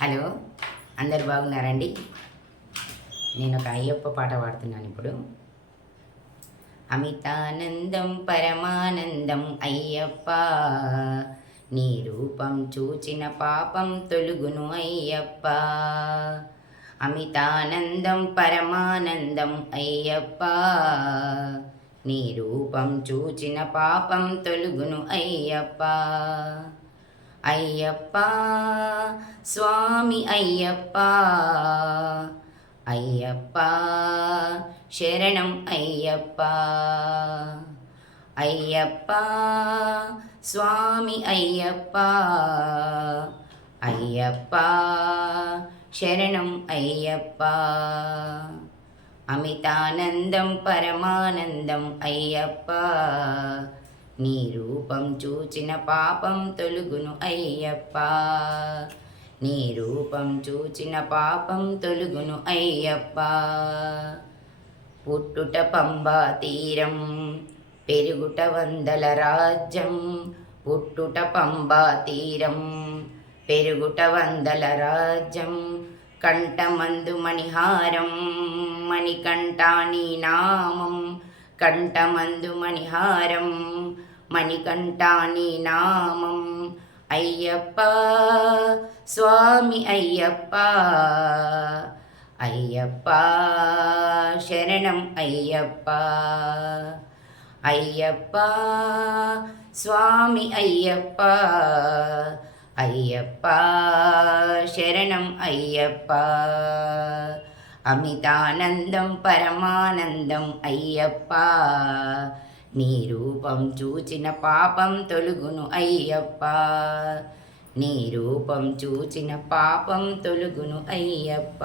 Hello, అందరు బాగున్నారండి? నేను ఒక అయ్యప్ప పాట పాడుతున్నాను ఇప్పుడు. అమితానందం పరమానందం అయ్యప్ప, నీ రూపం చూచిన పాపం తొలుగును అయ్యప్ప. అమితానందం పరమానందం అయ్యప్ప, నీ రూపం చూచిన పాపం తొలుగును అయ్యప్ప. అయ్యప్ప స్వామి అయ్యప్ప, అయ్యప్ప శరణం అయ్యప్ప. అయ్యప్ప స్వామి అయ్యప్ప, అయ్యప్ప శరణం అయ్యప్ప. అమితానందం పరమానందం అయ్యప్ప, నీ రూపం చూచిన పాపం తొలుగును అయ్యప్ప. నీ రూపం చూచిన పాపం తొలుగును అయ్యప్ప. పుట్టుట పంబా తీరం, పెరుగుట వందల రాజ్యం. పుట్టుట పంబా తీరం, పెరుగుట వందల రాజ్యం. కంఠమందు మణిహారం, మణికంఠా నీ నామం. కంఠమందు మణిహారం, మణికంఠా నీ నామం. అయ్యప్ప స్వామి అయ్యప్ప, అయ్యప్ప శరణం అయ్యప్ప. అయ్యప్ప స్వామి అయ్యప్ప, అయ్యప్ప శరణం అయ్యప్ప. అమితానందం పరమానందం అయ్యప్ప, నీ రూపం చూచిన పాపం తొలుగును అయ్యప్ప. నీ రూపం చూచిన పాపం తొలుగును అయ్యప్ప.